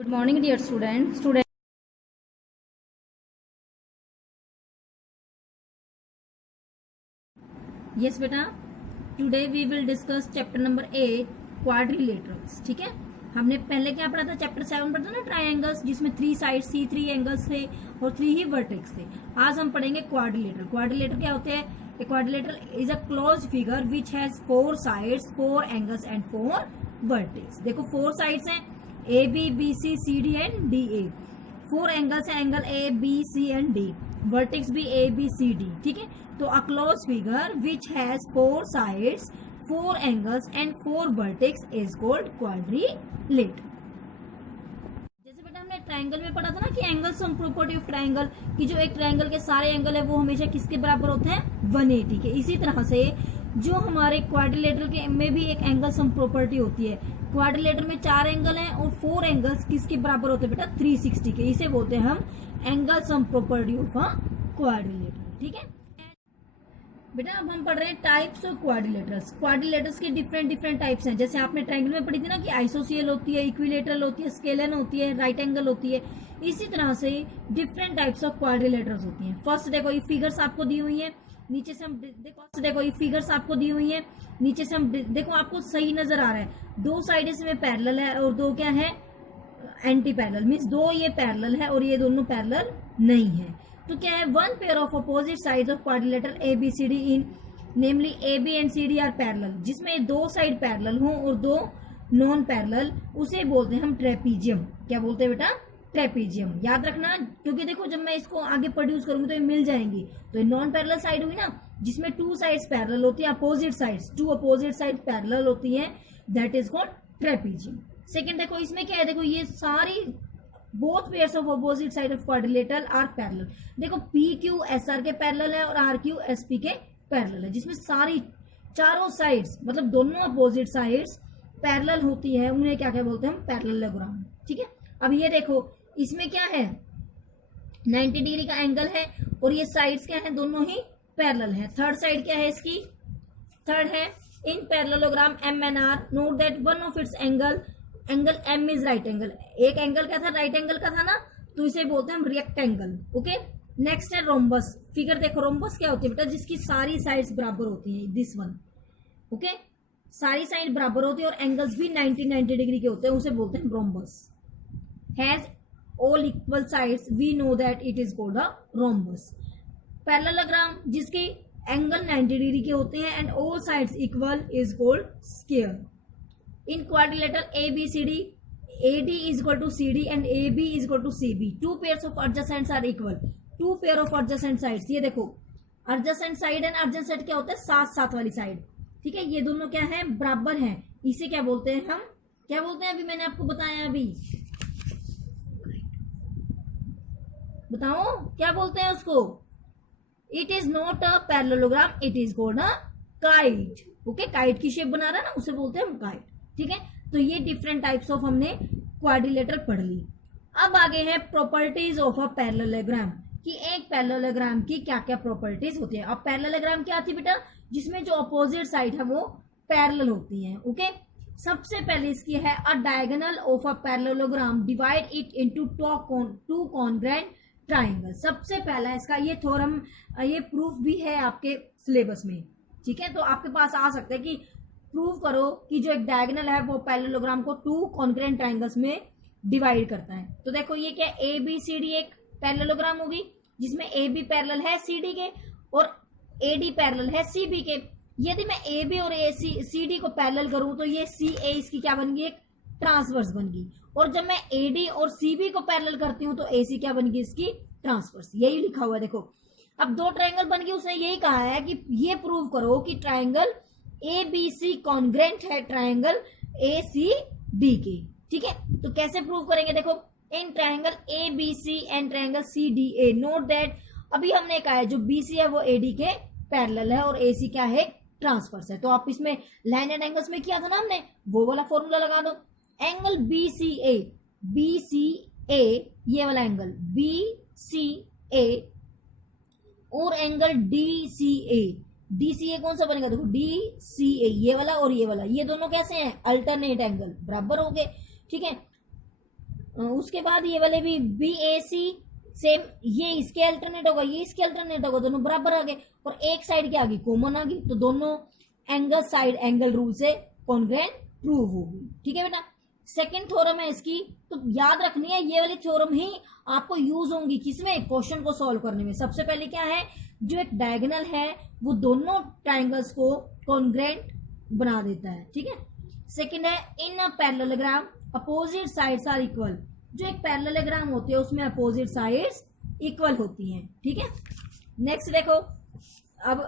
Good morning, dear student. Yes, बेटा. Today we will discuss chapter number 8, quadrilaterals. ठीक है. हमने पहले क्या पढ़ा था? चैप्टर 7 पढ़ा था ना, ट्राइंगल्स, जिसमें 3 साइड सी 3 एंगल्स थे और 3 ही वर्टेक्स थे. आज हम पढ़ेंगे क्वाड्रिलेटरल. क्वाड्रिलेटरल क्या होते हैं? A quadrilateral is a closed figure which has 4 sides, 4 angles and 4 vertex. देखो 4 sides हैं, A B B C C D and D A. 4 angles है, angle A B C and D. Vertex भी A B C D. ठीक है. तो a closed figure which has 4 sides, 4 angles and 4 vertex is called quadrilateral. जैसे बेटा हमने triangle में पढ़ा था ना कि angle sum property of triangle, कि जो एक ट्रायंगल के सारे एंगल है वो हमेशा किसके बराबर होते हैं? 180 के. इसी तरह से जो हमारे क्वाड्रिलेटरल के में भी एक एंगल सम प्रॉपर्टी होती है. क्वाड्रिलेटरल में 4 एंगल हैं और 4 एंगल्स किसके बराबर होते हैं बेटा? 360 के. इसे बोलते हैं हम angle sum property of a quadrilateral. ठीक है बेटा. अब हम पढ़ रहे हैं टाइप्स ऑफ क्वाड्रिलेटरल्स. क्वाड्रिलेटरल्स के डिफरेंट टाइप्स हैं. जैसे आपने ट्रायंगल में पढ़ी थी ना कि आइसोसियल होती है, इक्विलेटरल होती है, स्केलन होती है, राइट एंगल होती है. इसी तरह से डिफरेंट टाइप्स ऑफ क्वाड्रिलेटरल्स होती हैं. फर्स्ट देखो ये फिगर्स आपको दी हुई है. नीचे से हम देखो ये फिगर्स आपको दी हुई है. नीचे से हम देखो, आपको सही नजर आ रहा है. 2 साइड इसमें पैरेलल है और 2 क्या है? Anti parallel. मीन्स 2 ये पैरेलल है और ये दोनों पैरेलल नहीं है. तो क्या है? 1 pair of opposite sides of quadrilateral A B C D in namely A B and C D are parallel. जिसमें 2 साइड पैरेलल हो और 2 नॉन पैरेलल, उसे बोलते हैं हम ट्रेपीजियम. क्या बोलते हैं बेटा? ट्रेपीजियम. याद रखना, क्योंकि देखो जब मैं इसको आगे प्रोड्यूस करूंगी तो ये मिल जाएंगी. तो ये नॉन पैरेलल साइड हुई ना, जिसमें 2 साइड्स पैरेलल होती है, opposite sides, 2 opposite side parallel होती है, that is called trapezium. Second देखो इसमें क्या है? देखो ये सारी both pairs of opposite side of quadrilateral are parallel. देखो पी क्यू एस आर के पैरेलल है और आर क्यू एस पी के पैरेलल है, जिसमें सारी चारों साइड्स मतलब दोनों अपोजिट साइड्स पैरेलल होती है. उन्हें क्या क्या बोलते हैं हम? पैरेललोग्राम. ठीक है. अब ये देखो इसमें क्या है? 90 डिग्री का एंगल है और ये साइड्स क्या है? दोनों ही पैरेलल है. थर्ड साइड क्या है इसकी? थर्ड है in parallelogram M N R. Note that one of its angle M is right angle. एक एंगल क्या था? राइट एंगल का था ना, तो इसे बोलते हैं हम रेक्टेंगल. ओके. नेक्स्ट है रोम्बस. फिगर देखो, रोम्बस क्या होती है बेटा? जिसकी सारी साइड्स बराबर होती है. This one. ओके. सारी साइड बराबर होती है और एंगल्स भी 90 डिग्री के होते हैं, उसे बोलते हैं rhombus. Has all equal sides, we know that it is called a rhombus. Parallelogram जिसके एंगल 90 डिग्री के होते हैं and all sides equal is called square. In quadrilateral ABCD, AD is equal to CD and AB is equal to CB. 2 pairs of adjacent are equal. 2 pair of adjacent sides. ये देखो adjacent side and adjacent side क्या होता है? साथ साथ वाली side. ठीक है. ये दोनों क्या है? बराबर हैं. इसे क्या बोलते हैं हम? क्या बोलते हैं? अभी मैंने आपको बताया. अभी बताओ क्या बोलते हैं उसको? It is not a parallelogram, it is called a kite. Okay. Kite की शेप बना रहा है ना, उसे बोलते हैं हम काइट. ठीक है. तो ये डिफरेंट टाइप्स ऑफ हमने क्वाड्रिलेटरल पढ़ ली. अब आगे है प्रॉपर्टीज ऑफ अ पैरेललोग्राम, कि एक पैरेललोग्राम की क्या क्या प्रॉपर्टीज होती है. अब पैरेललोग्राम क्या थी बेटा? जिसमें जो अपोजिट साइड है वो पैरेलल होती है. ओके. सबसे पहले इसकी है अ diagonal of a parallelogram divide it into two congruent triangle. सबसे पहला इसका ये थ्योरम, ये प्रूफ भी है आपके सिलेबस में. ठीक है. तो आपके पास आ सकता है कि प्रूव करो कि जो एक डायगोनल है वो पैरेललोग्राम को 2 कॉन्ग्रुएंट ट्राइंगल्स में डिवाइड करता है. तो देखो ये क्या? ए बी सी डी एक पैरेललोग्राम होगी जिसमें ए बी पैरेलल है सी डी के और ए डी पैरेलल है सी बी के. यदि मैं ए बी और ए सी डी को पैरेलल करूं तो ये सी ए इसकी क्या बन गई? एक ट्रांसवर्स बन गई. और जब मैं ए डी और सी बी को पैरेलल करती हूँ तो ए सी क्या बन गई? इसकी ट्रांसवर्स. यही लिखा हुआ है. देखो अब 2 ट्राइंगल बन गई. उसने यही कहा है कि ये प्रूव करो कि triangle A B C congruent है ट्राइंगल ए सी डी के. ठीक है. तो कैसे प्रूव करेंगे? देखो in triangle A B C and triangle C D A, note that अभी हमने कहा है जो बी सी है वो ए डी के पैरेलल है और ए सी क्या है? ट्रांसवर्स है. तो आप इसमें लाइन एंड एंगल्स में किया था ना हमने, वो वाला फॉर्मूला लगा दो. एंगल बी सी ए, ये वाला एंगल बी सी ए और एंगल डी सी ए. डी सी ए कौन सा बनेगा? देखो डी सी ए, ये वाला और ये वाला, ये दोनों कैसे हैं? अल्टरनेट एंगल, बराबर हो गए. ठीक है. उसके बाद ये वाले भी BAC सेम, ये इसके अल्टरनेट होगा, ये इसके अल्टरनेट होगा, दोनों बराबर आ गए और एक साइड क्या आ गई, कॉमन आ गई, तो दोनों एंगल साइड एंगल रूल से कॉन्ग्रुएंट प्रूव होगी। ठीक है बेटा, सेकंड थ्योरम है इसकी, तो याद रखनी है ये वाली थ्योरम ही आपको यूज होंगी किसमें, क्वेश्चन को सॉल्व करने में। सबसे पहले क्या है, जो एक डायगोनल है वो दोनों ट्राइंगल्स को कॉन्ग्रुएंट बना देता है। ठीक है, सेकंड है in a parallelogram opposite sides are equal, जो एक पैरेललोग्राम होती है उसमें अपोजिट साइड्स इक्वल होती हैं। ठीक है, नेक्स्ट देखो, अब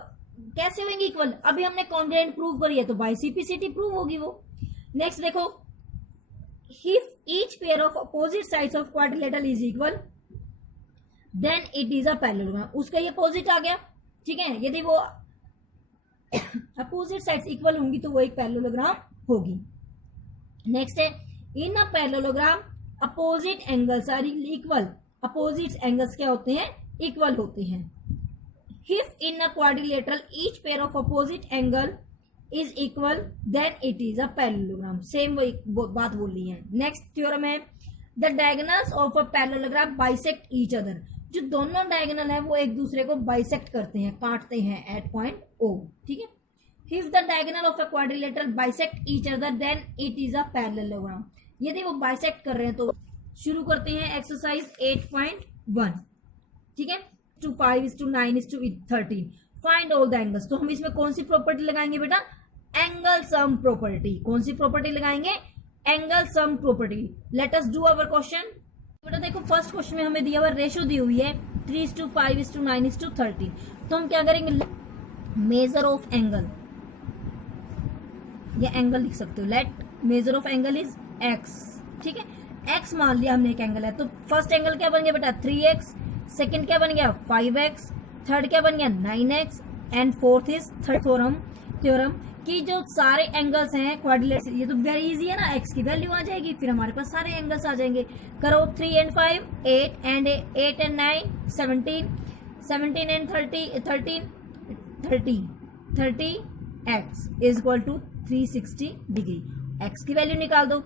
कैसे होंगी इक्वल, अभी हमने कॉन्ग्रुएंट प्रूव करी है तो बाय CP/CT प्रूव होगी वो। नेक्स्ट देखो, if each pair of opposite sides of quadrilateral is equal then it is a parallelogram, उसका ये अपोजिट आ गया। ठीक है, यदि वो अपोजिट साइड्स इक्वल होंगी तो वो एक पैरेललोग्राम होगी। नेक्स्ट है in a parallelogram opposite angles are equal, opposite angles क्या होते हैं, इक्वल होते हैं। if in a quadrilateral each pair of opposite angle is equal then it is a parallelogram, same वही बात बोल रही है। नेक्स्ट थ्योरम है the diagonals of a parallelogram bisect each other, जो दोनों डायगोनल है वो एक दूसरे को बाइसेक्ट करते हैं, काटते हैं एट पॉइंट O। ठीक है, if the diagonal of a quadrilateral bisect each other then it is a parallelogram, यदि वो बाइसेक्ट कर रहे हैं तो शुरू करते हैं एक्सरसाइज 8.1। ठीक है, 5:9:13 फाइंड ऑल द एंगल्स, तो हम इसमें कौन सी प्रॉपर्टी लगाएंगे बेटा, एंगल सम प्रॉपर्टी। कौन सी प्रॉपर्टी लगाएंगे, angle sum property. Late us do our question. बेटा देखो फर्स्ट क्वेश्चन में हमें दिया हुआ रेशियो दी हुई है 3:5:9:13, तो हम क्या करेंगे, मेजर ऑफ एंगल, या एंगल लिख सकते हो, let measure of angle is x। ठीक है, x मान लिया हमने एक एंगल है, तो फर्स्ट एंगल क्या बन गया बेटा 3x, सेकंड क्या बन गया 5x, थर्ड क्या बन गया 9x and fourth is third theorem कि जो सारे एंगल्स हैं क्वाड्रिलेटरल, ये तो वेरी इजी है ना, x की वैल्यू आ जाएगी, फिर हमारे पास सारे एंगल्स आ जाएंगे। करो 3 and 5 8 and 8 and 9 17 17 and 30 x is equal to 360 degree. x की वैल्यू निकाल दो,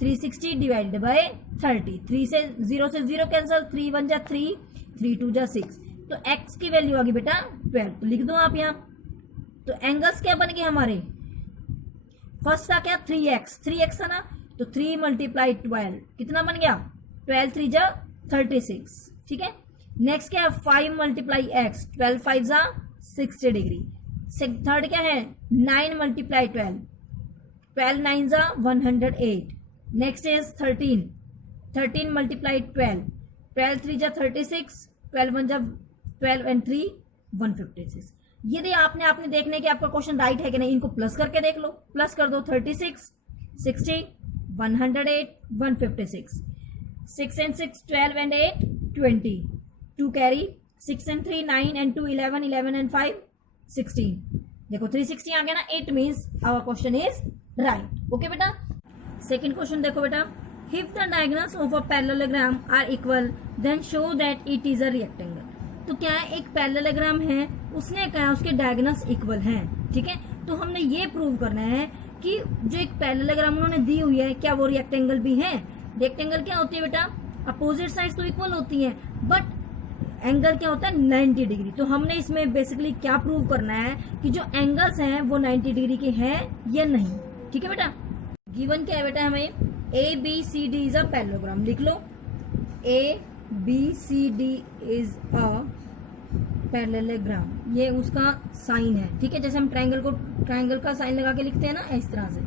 360 डिवाइडेड बाय 30, 3 से 0 से 0 कैंसिल, 3 1 जा 3, 3 2 जा 6, तो x की वैल्यू आ गई बेटा 12, तो लिख दो आप यहाँ। तो एंगल्स क्या बन गए हमारे, फर्स्ट था क्या 3x था ना, तो 3 × 12 कितना बन गया 12 3 जा 36। ठीक है, नेक्स्ट क्या है 5 × x, 12 5 जा 60 डिग्री। थर्ड क्या है 9 × 12, 12 9 जा 108। नेक्स्ट इज 13 × 12, 12 3 जा 36, 12 1 जा 12 एंड 3 156। यदि आपने देखने की आपका क्वेश्चन राइट है कि नहीं, इनको प्लस करके देख लो, प्लस कर दो 36 60 108 156, 6 and 6 12 and 8 20, 2 carry, 6 and 3 9 and 2 11, 11 and 5 16। देखो 360 आ गया ना, it means our question is right. Okay बेटा, सेकेंड क्वेश्चन देखो बेटा, if the diagonals of a parallelogram are equal then show that it is a rectangle, तो क्या है एक पैरेललोग्राम है, उसने कहा उसके डायगोनल्स इक्वल हैं। ठीक है, तो हमने ये प्रूव करना है कि जो एक पैरेललोग्राम उन्होंने दी हुई है क्या वो रेक्टेंगल भी है। रेक्टेंगल क्या होती है बेटा, अपोजिट साइड्स तो इक्वल होती हैं, बट एंगल क्या होता है 90 डिग्री। तो हमने इसमें बेसिकली क्या प्रूव करना है कि जो एंगल्स हैं वो 90 डिग्री के हैं या नहीं। ठीक है बेटा, गिवन क्या है बेटा हमें, ABCD इज अ पैरेललोग्राम, लिख लो ABCD इज अ पैरेललोग्राम, ये उसका साइन है। ठीक है, जैसे हम ट्रायंगल का साइन लगा के लिखते हैं ना, इस तरह से।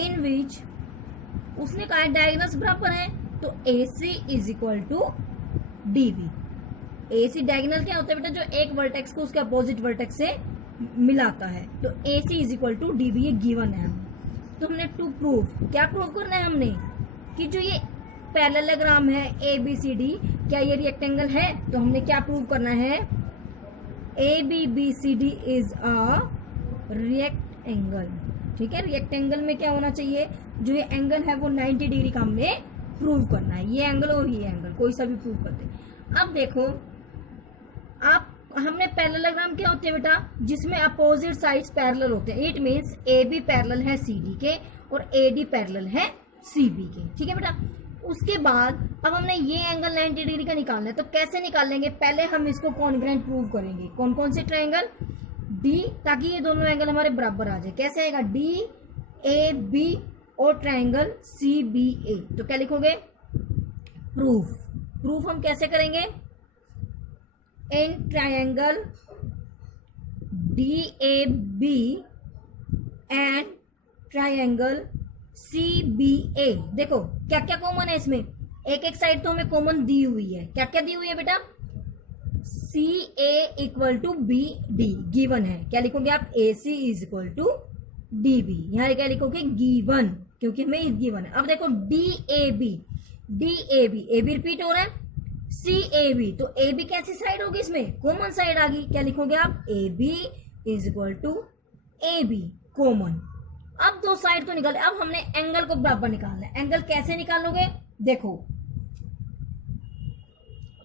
इन विच उसने कहा डायगोनल्स बराबर है, तो AC is equal to DB। AC diagonal क्या होता है बेटा, जो एक वर्टेक्स को उसके अपोजिट वर्टेक्स से मिलाता है, तो AC is equal to DB, ये गिवन है हमें। तो हमने टू प्रूव, क्या प्रूव करना है हमने कि जो ये पैरेललोग्राम है ABCD क्या ये रेक्टेंगल है, तो हमने क्या प्रूव करना है, ABBCD इज अ रेक्टेंगल। ठीक है, रेक्टेंगल में क्या होना चाहिए, जो ये एंगल है वो 90 डिग्री का हमने प्रूव करना है, ये एंगल और ये एंगल कोई सा भी प्रूव करते। अब देखो आप, हमने पैरेललोग्राम क्या होते हैं बेटा, जिसमें अपोजिट साइड्स पैरेलल होते हैं। इट मींस AB पैरेलल है CD के और AD पैरेलल है CB के। ठीक है बेटा, उसके बाद अब हमने ये एंगल 90 डिग्री का निकालना है, तो कैसे निकालेंगे? पहले हम इसको कॉन्ग्रुएंट प्रूव करेंगे। कौन कौन से ट्रायंगल? डी, ताकि ये दोनों एंगल हमारे बराबर आ जाए। कैसे आएगा? डी ए बी और ट्रायंगल सी बी ए। तो क्या लिखोगे? प्रूफ हम कैसे करेंगे? In triangle D A B and triangle C B A. देखो क्या क्या कॉमन है इसमें, एक एक साइड तो हमें कॉमन दी हुई है। क्या क्या दी हुई है बेटा? C A equal to B D given है। क्या लिखोगे आप? A C is equal to D B. यहाँ क्या लिखोगे? गिवन, क्योंकि हमें गिवन है। अब देखो डी ए बी रिपीट हो रहा है, सी ए बी, तो ए बी कैसी साइड होगी? इसमें कॉमन साइड आ गई। क्या लिखोगे आप? A B is equal to A B common. अब दो साइड तो निकाले, अब हमने एंगल को बराबर निकालना है। एंगल कैसे निकालोगे? देखो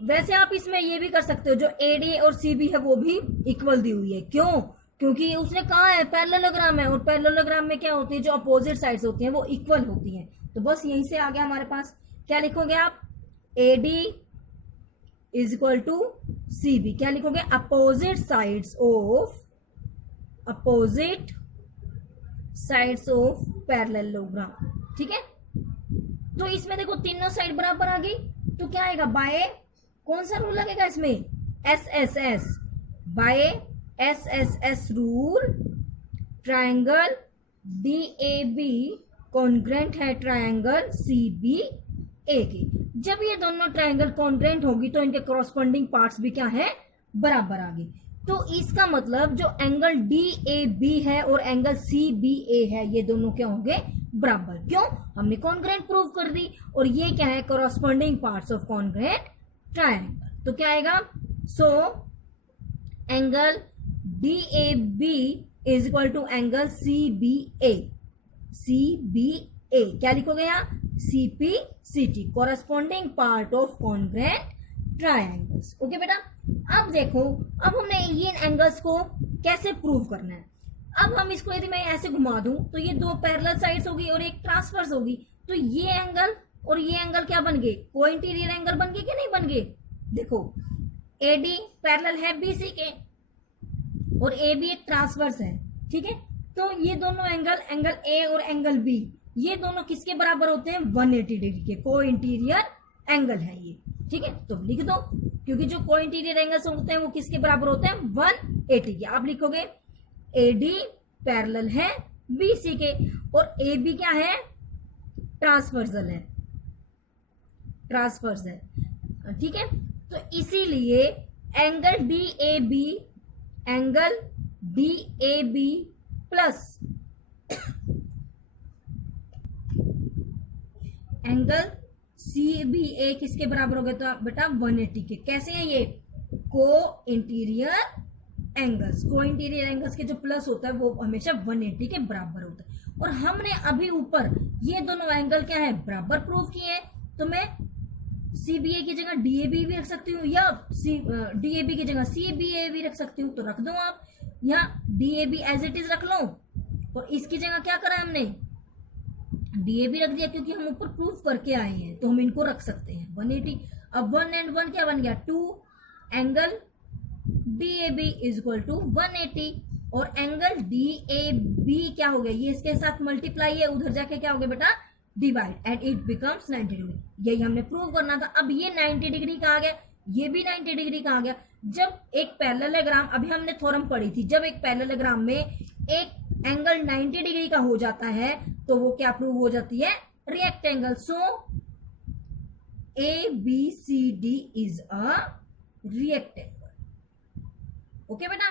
वैसे आप इसमें ये भी कर सकते हो, जो एडी और सीबी है वो भी इक्वल दी हुई है। क्यों? क्योंकि उसने कहा है पैरेललोग्राम है, और पैरेललोग्राम में क्या होती है? जो अपोजिट साइड्स होती हैं वो इक्वल होती हैं। तो बस यहीं से आ गया हमारे पास। क्या लिखोगे आप? AD is equal to CB. क्या लिखोगे? Opposite sides of parallelogram. ठीक है, तो इसमें देखो तीनों साइड बराबर आ गई, तो क्या आएगा? बाय कौन सा रूल लगेगा इसमें? SSS. By SSS rule triangle DAB congruent है ट्रायंगल सीबीए की। जब ये दोनों ट्रायंगल कॉन्ग्रुएंट होगी तो इनके कॉरस्पॉन्डिंग पार्ट्स भी क्या है? बराबर आ गई। तो इसका मतलब जो एंगल डीएबी है और एंगल सीबीए है, ये दोनों क्या होंगे? बराबर। क्यों? हमने कॉन्ग्रुएंट प्रूव कर दी, और ये क्या है? Corresponding parts of congruent triangle. तो क्या आएगा? So angle DAB is equal to angle CBA. क्या लिखोगे यहाँ? CPCT, corresponding part of congruent triangles. Okay बेटा, अब देखो, अब हमने ये एंगल्स को कैसे प्रूव करना है। अब हम इसको यदि मैं ऐसे घुमा दूं तो ये दो पैरेलल साइड्स होगी और एक ट्रांसवर्स होगी, तो ये एंगल और ये एंगल क्या बन गए? को इंटीरियर एंगल बन गए कि नहीं बन गए? देखो एडी पैरेलल है बीसी के और ए बी एक ट्रांसवर्स है। ठीक है, तो ये दोनों एंगल ए और एंगल बी, ये दोनों किसके बराबर होते हैं? 180 डिग्री के। को इंटीरियर एंगल है ये। ठीक है, तो लिख दो, क्योंकि जो को इंटीरियर एंगल्स होते हैं वो किसके बराबर होते हैं? 180 के। आप लिखोगे एडी पैरेलल है बीसी के और ए बी क्या है? ट्रांसवर्स है। ठीक है, तो इसीलिए angle D A B plus angle C B A किसके बराबर हो गए? तो बेटा 180 के। कैसे हैं ये? को इंटीरियर एंगल्स के जो प्लस होता है वो हमेशा 180 के बराबर होता है। और हमने अभी ऊपर ये दोनों एंगल क्या है? बराबर प्रूव किए हैं। तो मैं सीबीए की जगह डीएबी भी रख सकती हूँ, या डीएबी की जगह सीबीए भी रख सकती हूँ, तो रख दो आप। यहाँ डीएबी एज इट इज रख लो, और इसकी जगह क्या करा हमने? डीएबी रख दिया, क्योंकि हम ऊपर प्रूफ करके आए हैं, तो हम इनको रख सकते हैं 180। अब 1 and 1 क्या बन गया? 2। Angle DAB is equal to 180, और एंगल डीएबी क्या हो गया? ये इसके साथ मल्टीप्लाई है, उधर जाके क्या हो गया बेटा? Divide, and it becomes 90 degree. यही हमने प्रूव करना था। अब ये 90 डिग्री का आ गया, ये भी 90 डिग्री का आ गया। जब एक पैरेललोग्राम, अभी हमने थ्योरम पढ़ी थी, जब एक पैरेललोग्राम में एक एंगल 90 डिग्री का हो जाता है तो वो क्या प्रूव हो जाती है? Rectangle. So A B C D is a rectangle. Okay बेटा,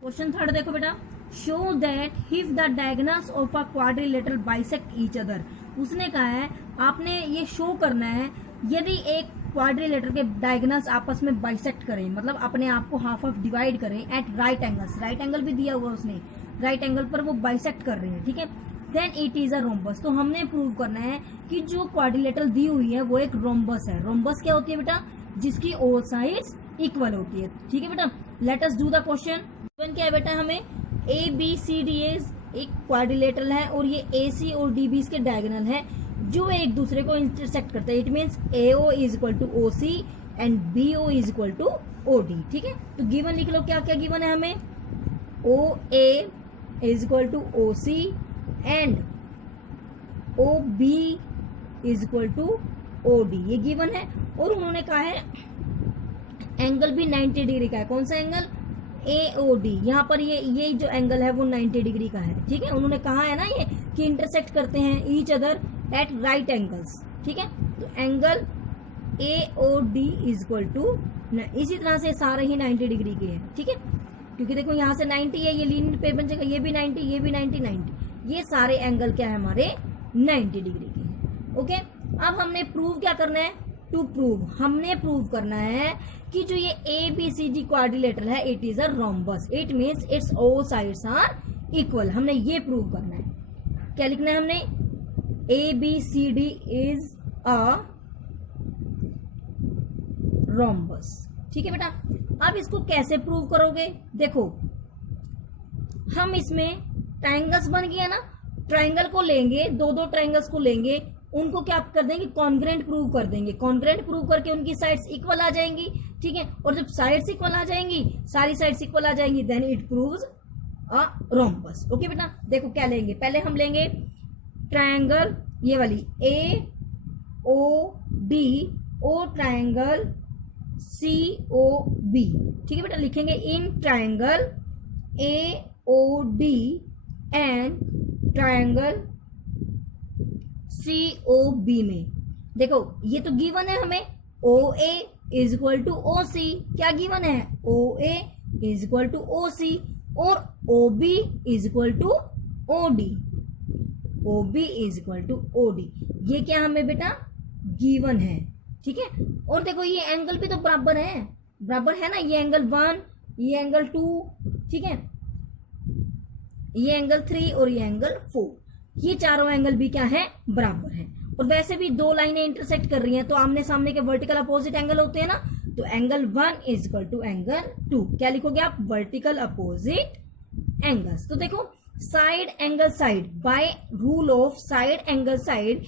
क्वेश्चन थर्ड देखो बेटा। Show that if the diagonals of a quadrilateral bisect each other. उसने कहा है आपने ये शो करना है, यदि एक क्वाड्रिलेटर के डायगोनल्स आपस में बाइसेक्ट करें, मतलब अपने आप को हाफ ऑफ डिवाइड करें at right angles, right angle भी दिया हुआ उसने, राइट एंगल पर वो बाइसेक्ट कर रहे हैं। ठीक है, then it is a rhombus. तो हमने प्रूव करना है कि जो क्वाड्रिलेटर दी हुई है वो एक रोम्बस है। रोम्बस क्या होती है बेटा? जिसकी ऑल साइड्स इक्वल होती है। ठीक है बेटा, late us do the question. क्या है बेटा? हमें ए बी सी डी एक क्वाड्रिलेटरल है और ये ए सी और डी बी इसके डायगोनल है। जो एक दूसरे को इंटरसेक्ट करते हैं। It means AO is equal to OC and BO is equal to OD। ठीक है, तो गिवन लिख लो, क्या क्या गिवन है हमें, OA is equal to OC and OB is equal to OD, ये गिवन है। और उन्होंने कहा है एंगल भी 90 डिग्री का है। कौन सा एंगल, AOD। यहाँ पर ये जो एंगल है वो 90 डिग्री का है। ठीक है, उन्होंने कहा है ना ये कि इंटरसेक्ट करते हैं each other at right angles. ठीक है, तो angle AOD is equal to, इसी तरह से सारे ही 90 डिग्री के हैं। ठीक है, क्योंकि देखो यहाँ से 90 है, ये लीनियर पे बन जाएगा, ये भी 90, ये भी 90, 90, ये सारे एंगल क्या है हमारे 90 डिग्री के हैं। ओके, अब हमने प्रूव क्या करना है, टू प्रूव, हमने प्रूव करना है कि जो ये ABCD क्वाड्रिलेटरल है it is a rhombus, it means its all sides are equal. हमने ये प्रूव करना है। क्या लिखना है हमने, ABCD इज अ रोम्बस। ठीक है बेटा, अब इसको कैसे प्रूव करोगे, देखो हम इसमें ट्राइंगल्स बन गया ना, ट्राइंगल को लेंगे, दो दो ट्राइंगल्स को लेंगे, उनको क्या कर देंगे, कॉन्ग्रेंट प्रूव कर देंगे। कॉन्ग्रेंट प्रूव करके उनकी साइड्स इक्वल आ जाएंगी। ठीक है, और जब साइड्स इक्वल आ जाएंगी, सारी साइड्स इक्वल आ जाएंगी, then it proves a rhombus. Okay बेटा, देखो क्या लेंगे, पहले हम लेंगे ट्राइंगल ये वाली AOD और ट्राइंगल COB। ठीक है बेटा, लिखेंगे in triangle AOD and triangle COB में। देखो ये तो गिवन है हमें, OA is equal to OC, क्या गिवन है, OA is equal to OC और OB is equal to OD, OB is equal to OD, ये क्या हमें बेटा गिवन है। ठीक है, और देखो ये एंगल भी तो बराबर है, बराबर है ना, ये एंगल 1, ये एंगल 2, ठीक है, ये एंगल 3 और ये एंगल 4, ये चारों एंगल भी क्या है, बराबर है। और वैसे भी दो लाइनें इंटरसेक्ट कर रही हैं तो आमने सामने के वर्टिकल अपोजिट एंगल होते हैं ना, तो angle 1 is equal to angle 2, क्या लिखोगे आप, वर्टिकल अपोजिट एंगल्स। तो देखो side angle side, by rule of side angle side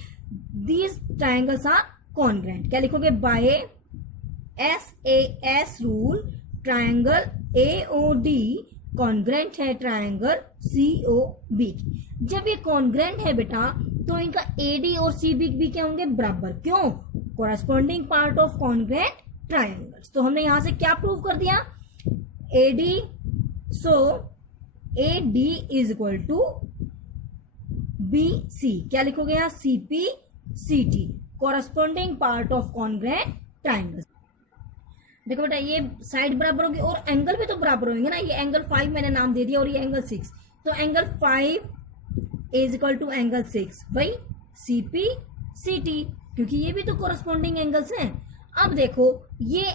these triangles are congruent, क्या लिखोगे, by SAS rule triangle AOD congruent है ट्राइंगल COB। जब ये कॉन्ग्रेंट है बेटा तो इनका AD और CB भी क्या होंगे, बराबर, क्यों, corresponding part of congruent triangles. तो हमने यहां से क्या प्रूव कर दिया, AD, so AD is equal to BC, क्या लिखोगे यहाँ, CP CT, corresponding part of congruent triangles. देखो बेटा ये साइड बराबर होगी और एंगल भी तो बराबर होंगे ना, ये एंगल 5 मैंने नाम दे दिया और ये एंगल 6, तो angle 5 is equal to angle 6 भाई CP CT, क्योंकि ये भी तो कोरस्पॉन्डिंग एंगल्स हैं। अब देखो ये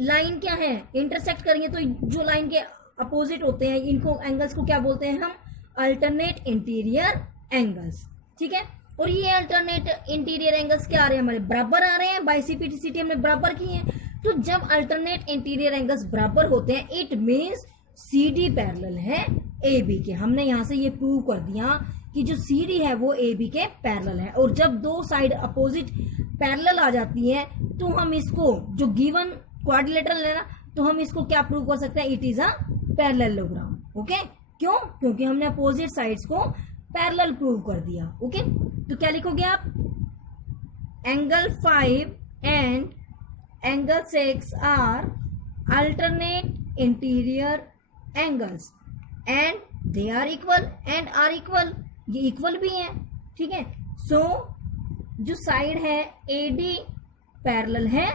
लाइन क्या है, इंटरसेक्ट करेंगे तो जो लाइन के अपोजिट होते हैं इनको एंगल्स को क्या बोलते हैं हम, अल्टरनेट इंटीरियर एंगल्स। ठीक है, और ये अल्टरनेट इंटीरियर एंगल्स क्या आ रहे हैं, हमारे बराबर आ रहे हैं, बाय CP CT हमने बराबर किए हैं। तो जब अल्टरनेट इंटीरियर एंगल्स बराबर होते हैं इट मीन्स CD पैरेलल है AB के। हमने यहां से ये प्रूव कर दिया कि जो CD है वो AB के पैरेलल है, और जब दो साइड अपोजिट पैरेलल आ जाती है तो हम इसको, जो गिवन क्वाड्रिलेटरल है ना, तो हम इसको क्या प्रूव कर सकते हैं, it is a parallelogram. Okay, क्यों, क्योंकि हमने अपोजिट साइड्स को पैरेलल प्रूव कर दिया। ओके, तो क्या लिखोगे आप, angle 5 and angle 6 are alternate interior angles and they are equal, and are equal, ये इक्वल भी हैं। ठीक है, सो जो साइड है AD पैरेलल है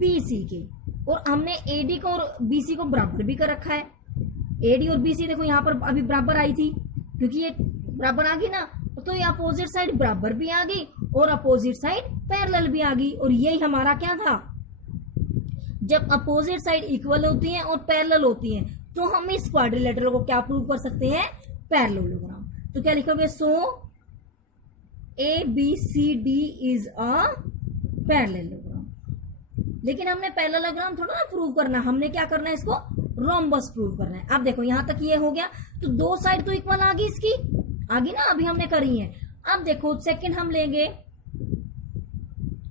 BC के, और हमने AD को और BC को बराबर भी कर रखा है। AD और BC देखो यहाँ पर अभी बराबर आई थी, क्योंकि ये बराबर आ गई ना, तो ये अपोजिट साइड बराबर भी आ गई और अपोजिट साइड पैरेलल भी आ गई। और यही हमारा क्या था, जब अपोजिट साइड इक्वल होती हैं और पैरेलल होती हैं तो हम इस क्वाड्रिलेटरल को क्या प्रूव कर सकते हैं, पैरेललोग्राम। तो क्या लिखोगे, सो ABCD इज अ पैरेललोग्राम। लेकिन हमने पैरेललोग्राम थोड़ा ना प्रूव करना, हमने क्या करना है, इसको रोम्बस प्रूव करना है। अब देखो यहां तक ये हो गया, तो दो साइड तो इक्वल आ गई, इसकी आ गई ना, अभी हमने करी है। अब देखो सेकंड हम लेंगे,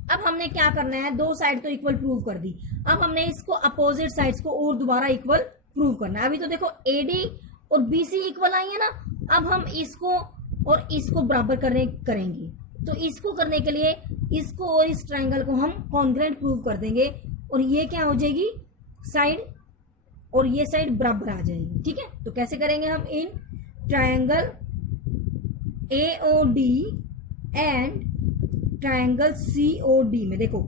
अब हमने क्या करना है, दो साइड तो इक्वल प्रूव कर दी, अब हमने इसको अपोजिट साइड्स को और दोबारा इक्वल प्रूव करना है। अभी तो देखो एडी और बीसी इक्वल आई है ना, अब हम इसको और इसको बराबर करेंगे। तो इसको करने के लिए इसको और इस ट्रायंगल को हम कॉन्ग्रुएंट प्रूव कर देंगे, और ये क्या हो जाएगी साइड, और ये साइड बराबर आ जाएगी। ठीक है, तो कैसे करेंगे हम, in triangle AOD and triangle COD में देखो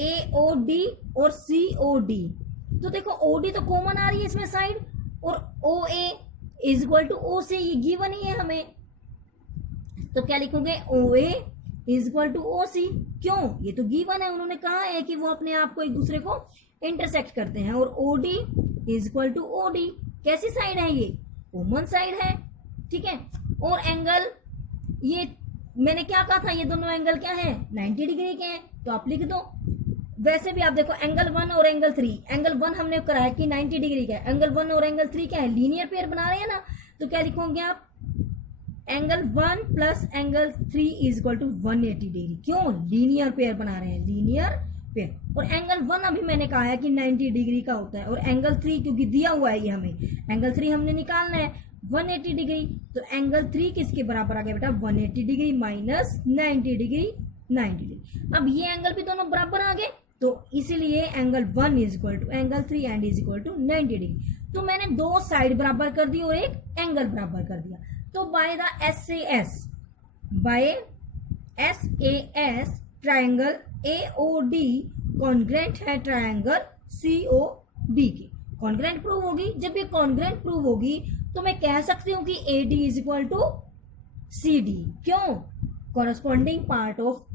AOD और COD, तो देखो OD तो कॉमन आ रही है इसमें साइड, और OA is equal to OC, ये गिवन ही है हमें, तो क्या लिखोगे OA is equal to OC। क्यों, ये तो गिवन है, उन्होंने कहा है कि वो अपने आप को एक दूसरे को इंटरसेक्ट करते हैं, और OD is equal to OD कैसी साइड है, ये कॉमन साइड है। ठीक है, और एंगल, ये मैंने क्या कहा था, ये दोनों एंगल क्या है 90 डिग्री के हैं, तो आप लिख दो। वैसे भी आप देखो एंगल 1 और एंगल 3, एंगल 1 हमने करा है कि 90 डिग्री का है, एंगल 1 और एंगल 3 क्या है, लीनियर पेयर बना रहे हैं ना, तो क्या लिखोगे आप, angle 1 plus angle 3 is equal to 180 degree. क्यों, लीनियर पेयर बना रहे हैं, लीनियर पेयर। और एंगल 1 अभी मैंने कहा है कि 90 डिग्री का होता है, और एंगल 3 क्योंकि दिया हुआ है ये हमें, एंगल 3 हमने निकालना है 180 डिग्री, तो एंगल 3 किसके बराबर आ गया बेटा, 180 डिग्री माइनस 90 डिग्री, 90 डिग्री। अब ये एंगल भी दोनों बराबर आ गए, तो इसीलिए angle 1 is equal to angle 3 and is equal to 90 degree. तो मैंने दो साइड बराबर कर दी और एक एंगल बराबर कर दिया। तो by the SAS triangle AOD congruent है ट्रायंगल COD के। कॉन्ग्रुएंट प्रूव होगी, जब ये कॉन्ग्रुएंट प्रूव होगी तो मैं कह सकती हूं कि AD is equal to CD। क्यों, corresponding part of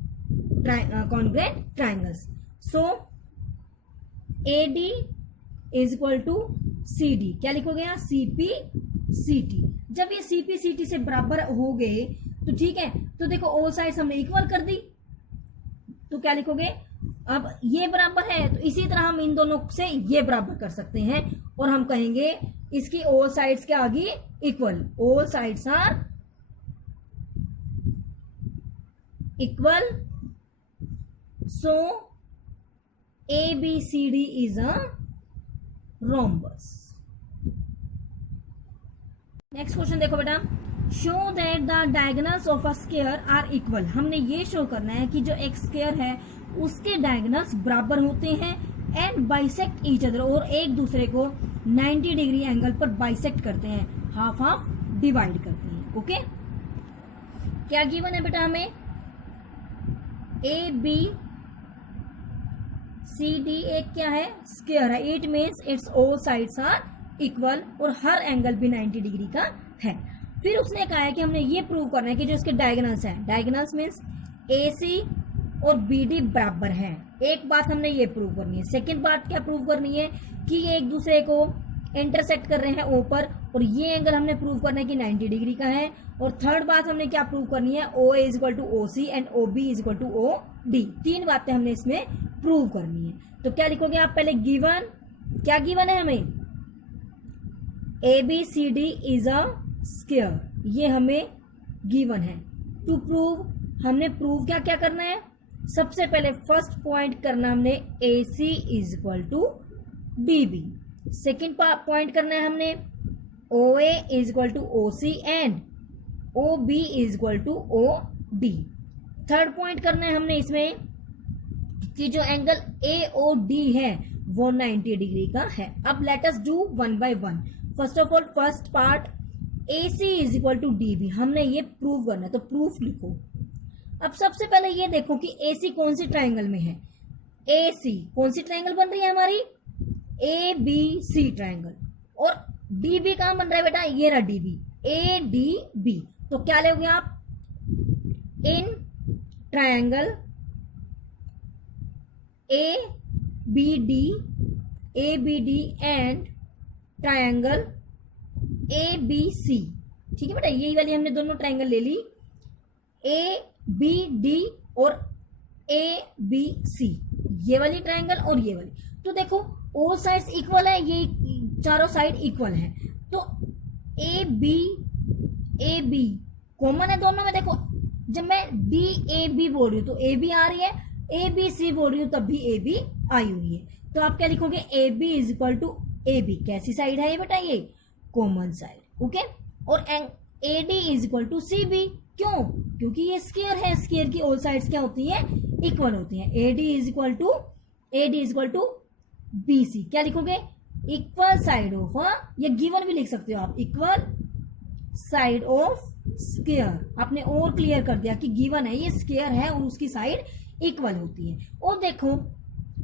congruent triangles. So AD is equal to CD, क्या लिखोगे यहाँ, CP/CT। जब ये CP/CT से बराबर हो गए तो ठीक है, तो देखो ऑल साइड्स हमने इक्वल कर दी, तो क्या लिखोगे, अब ये बराबर है तो इसी तरह हम इन दोनों से ये बराबर कर सकते हैं, और हम कहेंगे इसकी ऑल साइड्स के आगे equal, all sides are equal, so ABCD is a rhombus. Next question देखो बेटा, show that the diagonals of a square are equal. हमने ये शो करना है कि जो एक स्क्वायर है उसके डायगोनल्स बराबर होते हैं, एंड बाइसेक्ट ईच अदर, और एक दूसरे को 90 डिग्री एंगल पर बाइसेक्ट करते हैं, हाफ हाफ डिवाइड करते हैं। ओके, क्या गिवन है बेटा हमें, ABCD एक क्या है, स्क्वायर है, it means its all sides are equal, और हर एंगल भी 90 डिग्री का है। फिर उसने कहा है कि हमने ये प्रूव करना है कि जो इसके डायगोनल्स हैं, डायगोनल्स मीन्स AC और BD बराबर है। एक बात हमने ये प्रूव करनी है। सेकंड बात क्या प्रूव करनी है कि ये एक दूसरे को इंटरसेक्ट कर रहे हैं ऊपर, और ये एंगल हमने प्रूव करना है कि 90 डिग्री का है। और थर्ड बात हमने क्या प्रूव करनी है, OA is equal to OC and OB is equal to OD। तीन बातें हमने इसमें प्रूव करनी है। तो क्या लिखोगे आप, पहले गिवन, क्या गिवन है हमें, ABCD इज अ स्क्वायर, ये हमें गिवन है। टू प्रूव हमने प्रूव क्या क्या करना है, सबसे पहले फर्स्ट पॉइंट करना हमने AC is equal to DB। Second point करना है हमने OA is equal to OC and OB is equal to OD। Third point करना है हमने इसमें कि जो एंगल AOD है वो 90 डिग्री का है। अब let us do one by one. First of all first part AC is equal to DB, हमने ये प्रूव करना है, तो प्रूफ लिखो। अब सबसे पहले ये देखो कि AC कौन सी ट्राइंगल में है, AC कौन सी ट्राइंगल बन रही है हमारी, ABC ट्राइंगल, और DB कहां बन रहा है बेटा, ये रहा DB, ADB। तो क्या लोगे आप, in triangle ABD and triangle ABC। ठीक है बेटा, यही वाली हमने दोनों ट्राइंगल ले ली, ABD और ABC, ये वाली ट्राइंगल और ये वाली। तो देखो ऑल साइड्स इक्वल है, ये चारों साइड इक्वल है, तो AB कॉमन है दोनों में। देखो जब मैं डी ए बी बोल रही हूँ तो ए बी आ रही है, ए बी सी बोल रही हूँ तब भी ए बी आई हुई है। तो आप क्या लिखोगे, A B is equal to A B कैसी साइड है ये बेटा, ये कॉमन साइड। ओके, और A D is equal to C B, क्यों, क्योंकि ये स्क्वायर है, स्क्वायर की ऑल साइड्स क्या होती है, इक्वल होती है। A D is equal to B C, क्या लिखोगे, इक्वल साइड ऑफ, या गिवन भी लिख सकते हो आप, इक्वल साइड ऑफ स्क्वायर। आपने और क्लियर कर दिया कि गिवन है, ये स्क्वायर है और उसकी साइड इक्वल होती है। और देखो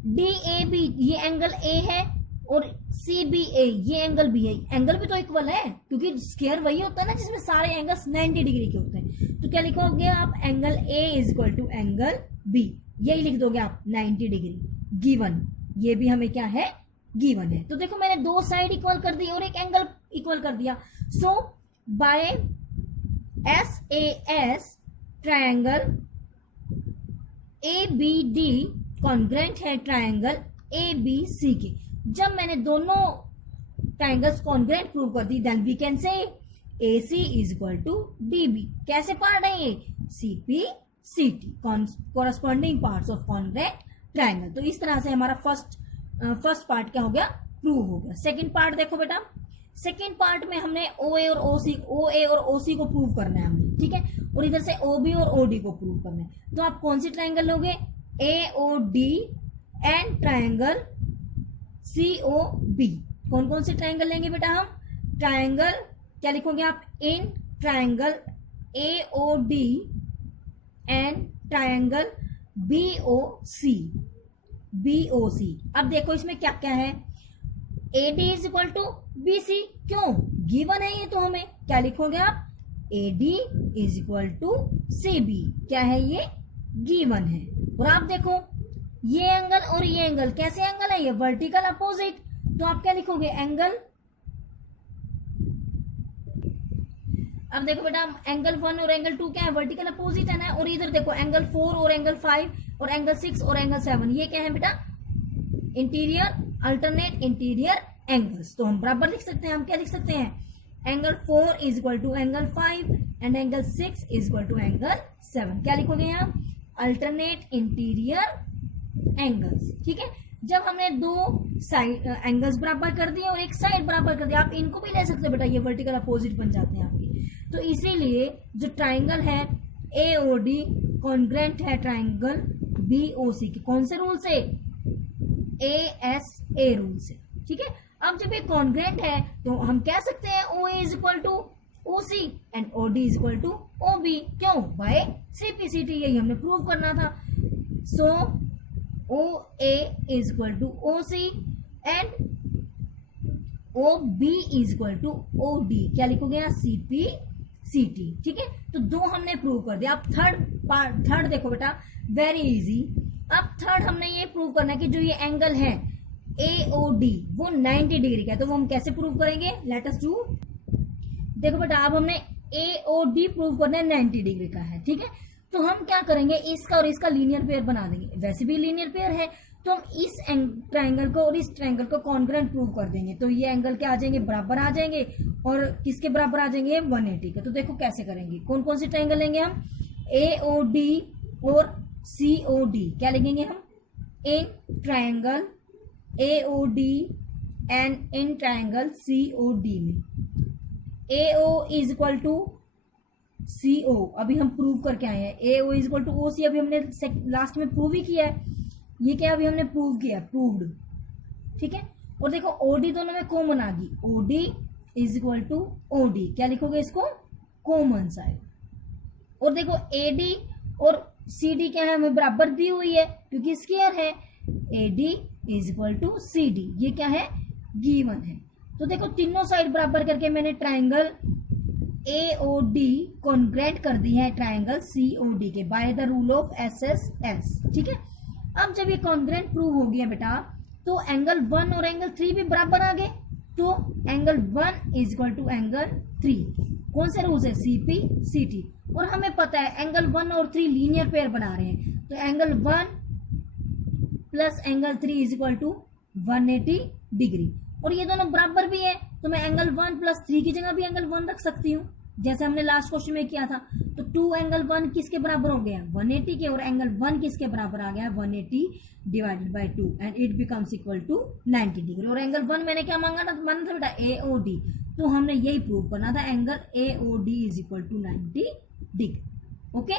डी ए बी ये एंगल ए है और सी बी ए ये एंगल बी है, एंगल भी तो इक्वल है क्योंकि स्क्वायर वही होता है ना जिसमें सारे एंगल्स 90 डिग्री के होते हैं। तो क्या लिखोगे आप, angle A is equal to angle B, यही लिख दोगे आप 90 डिग्री, गिवन, ये भी हमें क्या है, गिवन है। तो देखो मैंने दो साइड इक्वल कर दी और एक एंगल इक्वल कर दिया। So by S A S triangle A B D congruent है ट्रायंगल ए बी सी के। जब मैंने दोनों ट्रायंगल्स कॉन्ग्रेंट प्रूव कर दी, then we can say A C is equal to D B. कैसे पार्ट है ये, C P C T, corresponding parts of congruent triangle. तो इस तरह से हमारा फर्स्ट पार्ट क्या हो गया, प्रूव हो गया। सेकंड पार्ट देखो बेटा, सेकंड पार्ट में हमने ओ ए और ओ सी को प्रूव करना है हमने, ठीक है, और इधर से ओ बी और ओ डी को प्रूव करना है। तो आप कौन सी ट्रायंगल लोगे, A O D and triangle C O B. कौन कौन से ट्रायंगल लेंगे बेटा हम, ट्रायंगल क्या लिखोगे आप, in triangle A O D and triangle B O C. अब देखो इसमें क्या क्या है, A D is equal to B C, क्यों, गिवन है ये, तो हमें क्या लिखोगे आप, A D is equal to C B, क्या है ये, गिवन है। और आप देखो ये एंगल और ये एंगल कैसे एंगल है, ये वर्टिकल अपोजिट, तो आप क्या लिखोगे, एंगल, अब देखो बेटा एंगल 1 और एंगल 2 क्या है, वर्टिकल अपोजिट है ना। और इधर देखो एंगल 4 और एंगल 5 और एंगल 6 और एंगल 7 ये क्या है बेटा, इंटीरियर अल्टरनेट इंटीरियर एंगल्स। तो हम बराबर लिख सकते हैं, हम क्या लिख सकते हैं, angle 4 is equal to angle 5 and angle 6 is equal to angle 7। क्या लिखोगे यहाँ, अल्टरनेट इंटीरियर एंगल्स, ठीक है। जब हमने दो साइड एंगल्स बराबर कर दिए और एक साइड बराबर कर दिया, आप इनको भी ले सकते हो बेटा, ये वर्टिकल अपोजिट बन जाते हैं आपके। तो इसीलिए जो ट्राइंगल है ए ओ डी कॉन्ग्रेंट है ट्राइंगल बी ओ सी के, कौन से रूल से, ए एस ए रूल से, ठीक है। अब जब ये कॉन्ग्रेंट है तो हम कह सकते हैं O A is equal to O C and O D is equal to O B, क्यों, बाय सीपीसीटी, यही हमने प्रूव करना था। So O A is equal to O C and O B is equal to O D, क्या लिखोगे यहाँ, सी P C T, ठीक है। तो दो हमने प्रूव कर दिया। अब थर्ड देखो बेटा, वेरी इजी। अब थर्ड हमने ये प्रूव करना है कि जो ये एंगल है ए ओ डी वो 90 डिग्री का है। तो वो हम कैसे प्रूव करेंगे, लेट अस डू। देखो बेटा अब हमने ए ओ डी प्रूव करना है 90 डिग्री का है, ठीक है। तो हम क्या करेंगे, इसका और इसका लीनियर पेयर बना देंगे, वैसे भी लीनियर पेयर है, तो हम इस ट्रायंगल को और इस ट्रायंगल को कॉन्ग्रेंट प्रूव कर देंगे। तो ये एंगल क्या आ जाएंगे, बराबर आ जाएंगे, और किसके बराबर आ जाएंगे, 180 के। तो देखो कैसे करेंगे, कौन कौन से ट्रायंगल लेंगे हम, ए ओ डी और सी ओ डी, क्या लिखेंगे हम, in triangle A O D and in triangle C O D में A O is equal to C O, अभी हम प्रूव करके आए हैं, A O is equal to O C, अभी हमने लास्ट में प्रूव ही किया है, ये क्या अभी हमने प्रूव किया, प्रूव्ड, ठीक है। और देखो ओडी दोनों में कॉमन आ गई, OD is equal to OD, क्या लिखोगे इसको, कॉमन साइड। और देखो एडी और सी डी क्या है, हमें बराबर दी हुई है क्योंकि स्क्वायर है, AD is equal to C D, ये क्या है, गिवन है। तो देखो तीनों साइड बराबर करके मैंने triangle A O D congruent कर दी है ट्राइंगल सी ओ डी के by the rule of S S S, ठीक है। अब जब ये कॉन्ग्रेंट प्रूव हो गया बेटा, तो एंगल 1 और एंगल 3 भी बराबर आ गए। तो angle 1 is equal to angle 3, कौन से रूल से, सी पी सी टी। और हमें पता है एंगल 1 और 3 लीनियर पेयर बना रहे हैं, तो angle 1 plus angle 3 is equal to 180 degree. और ये दोनों बराबर भी है, तो मैं एंगल 1 प्लस 3 की जगह भी एंगल 1 रख सकती हूँ, जैसे हमने लास्ट क्वेश्चन में किया था। तो 2 एंगल 1 किसके बराबर हो गया, 180 के, और एंगल 1 किसके बराबर आ गया, 180 divided by 2 and it becomes equal to 90 degree. और एंगल 1 मैंने क्या मांगा था बेटा, AOD, तो हमने यही प्रूव करना था, angle AOD is equal to 90 degree. Okay